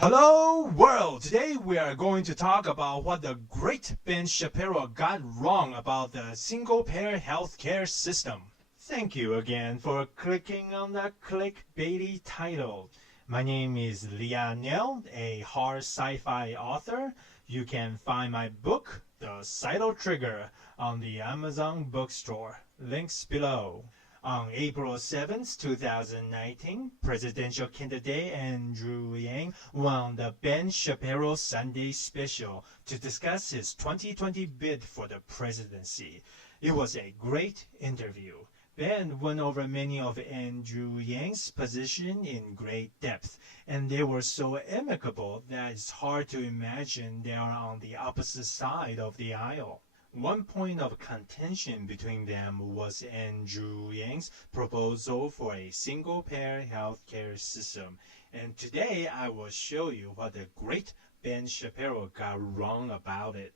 Hello world! Today we are going to talk about what the great Ben Shapiro got wrong about the single-payer healthcare system. Thank you again for clicking on that clickbaity title. My name is Lianel, a hard sci-fi author. You can find my book, The Cyto Trigger, on the Amazon bookstore. Links below. On April 7th, 2019, presidential candidate Andrew Yang won the Ben Shapiro Sunday Special to discuss his 2020 bid for the presidency. It was a great interview. Ben went over many of Andrew Yang's positions in great depth, and they were so amicable that it's hard to imagine they are on the opposite side of the aisle. One point of contention between them was Andrew Yang's proposal for a single-payer healthcare system, and today I will show you what the great Ben Shapiro got wrong about it.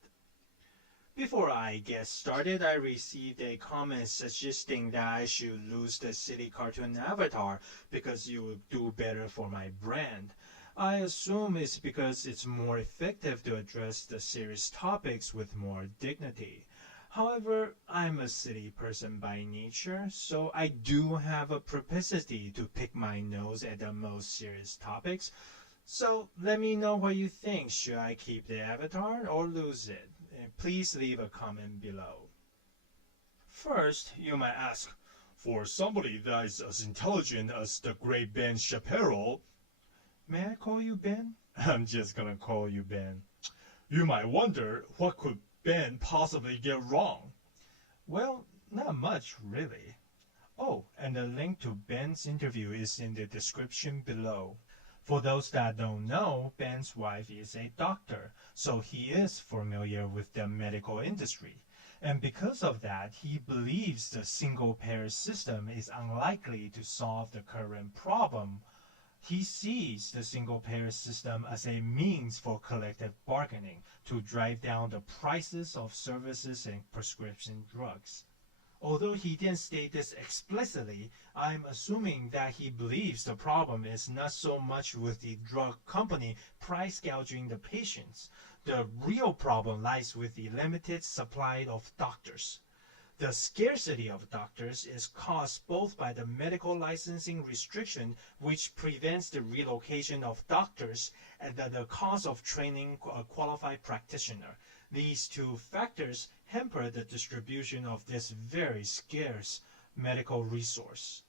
Before I get started, I received a comment suggesting that I should lose the silly cartoon avatar because it would do better for my brand. I assume it's because it's more effective to address the serious topics with more dignity. However, I'm a silly person by nature, so I do have a propensity to pick my nose at the most serious topics. So let me know what you think. Should I keep the avatar or lose it? Please leave a comment below. First, you might ask, for somebody that is as intelligent as the great Ben Shapiro, may I call you Ben? I'm just gonna call you Ben. You might wonder, what could Ben possibly get wrong? Well, not much, really. Oh, and the link to Ben's interview is in the description below. For those that don't know, Ben's wife is a doctor, so he is familiar with the medical industry. And because of that, he believes the single-payer system is unlikely to solve the current problem. He sees the single-payer system as a means for collective bargaining to drive down the prices of services and prescription drugs. Although he didn't state this explicitly, I'm assuming that he believes the problem is not so much with the drug company price gouging the patients. The real problem lies with the limited supply of doctors. The scarcity of doctors is caused both by the medical licensing restriction, which prevents the relocation of doctors, and the cost of training a qualified practitioner. These two factors hamper the distribution of this very scarce medical resource.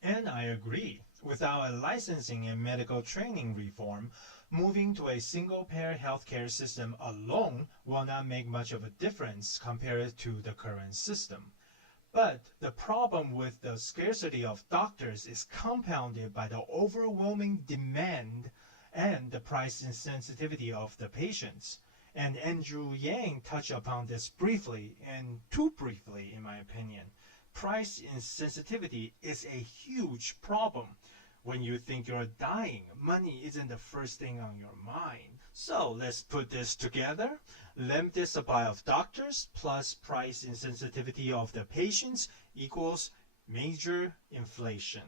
And I agree, without a licensing and medical training reform, moving to a single-payer healthcare system alone will not make much of a difference compared to the current system. But the problem with the scarcity of doctors is compounded by the overwhelming demand and the price insensitivity of the patients. And Andrew Yang touched upon this briefly, and too briefly in my opinion. Price insensitivity is a huge problem. When you think you're dying, money isn't the first thing on your mind. So let's put this together. Limited supply of doctors plus price insensitivity of the patients equals major inflation.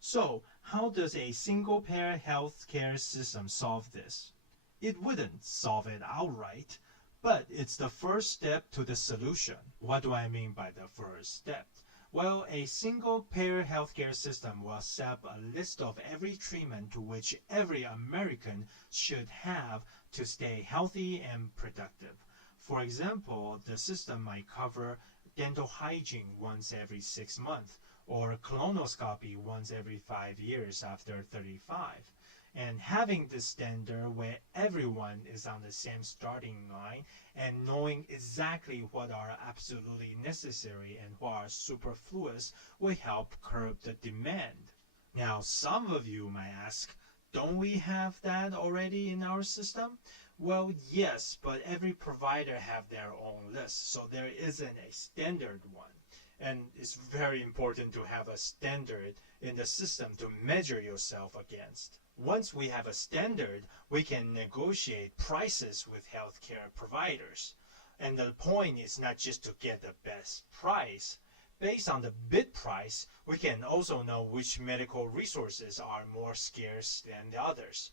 So how does a single-payer healthcare system solve this? It wouldn't solve it outright, but it's the first step to the solution. What do I mean by the first step? Well, a single-payer healthcare system will set up a list of every treatment to which every American should have to stay healthy and productive. For example, the system might cover dental hygiene once every 6 months, or colonoscopy once every 5 years after 35. And having this standard where everyone is on the same starting line and knowing exactly what are absolutely necessary and what are superfluous will help curb the demand. Now, some of you might ask, don't we have that already in our system? Well, yes, but every provider have their own list, so there isn't a standard one. And it's very important to have a standard in the system to measure yourself against. Once we have a standard, we can negotiate prices with healthcare providers. And the point is not just to get the best price. Based on the bid price, we can also know which medical resources are more scarce than the others.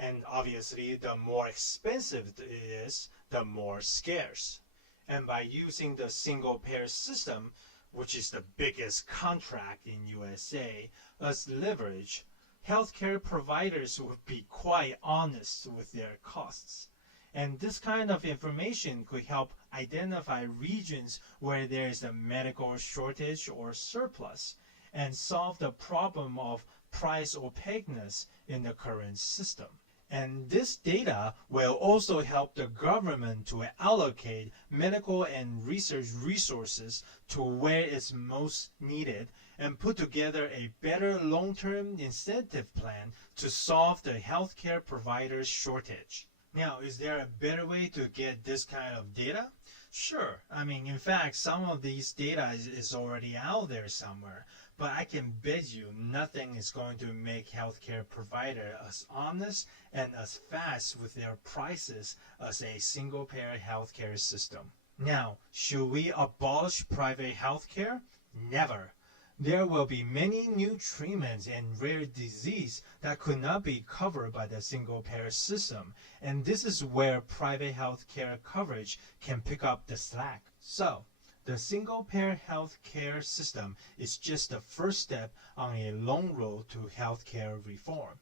And obviously, the more expensive it is, the more scarce. And by using the single-payer system, which is the biggest contract in USA, as leverage, healthcare providers would be quite honest with their costs. And this kind of information could help identify regions where there is a medical shortage or surplus and solve the problem of price opaqueness in the current system. And this data will also help the government to allocate medical and research resources to where it's most needed and put together a better long-term incentive plan to solve the healthcare providers shortage. Now, is there a better way to get this kind of data? Sure. In fact, some of these data is already out there somewhere. But I can bet you nothing is going to make healthcare provider as honest and as fast with their prices as a single-payer healthcare system. Now, should we abolish private healthcare? Never. There will be many new treatments and rare disease that could not be covered by the single-payer system, and this is where private healthcare coverage can pick up the slack. So, the single-payer healthcare system is just the first step on a long road to healthcare reform.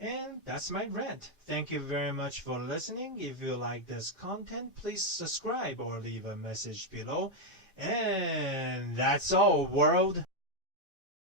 And that's my rant. Thank you very much for listening. If you like this content, please subscribe or leave a message below. And that's all, world.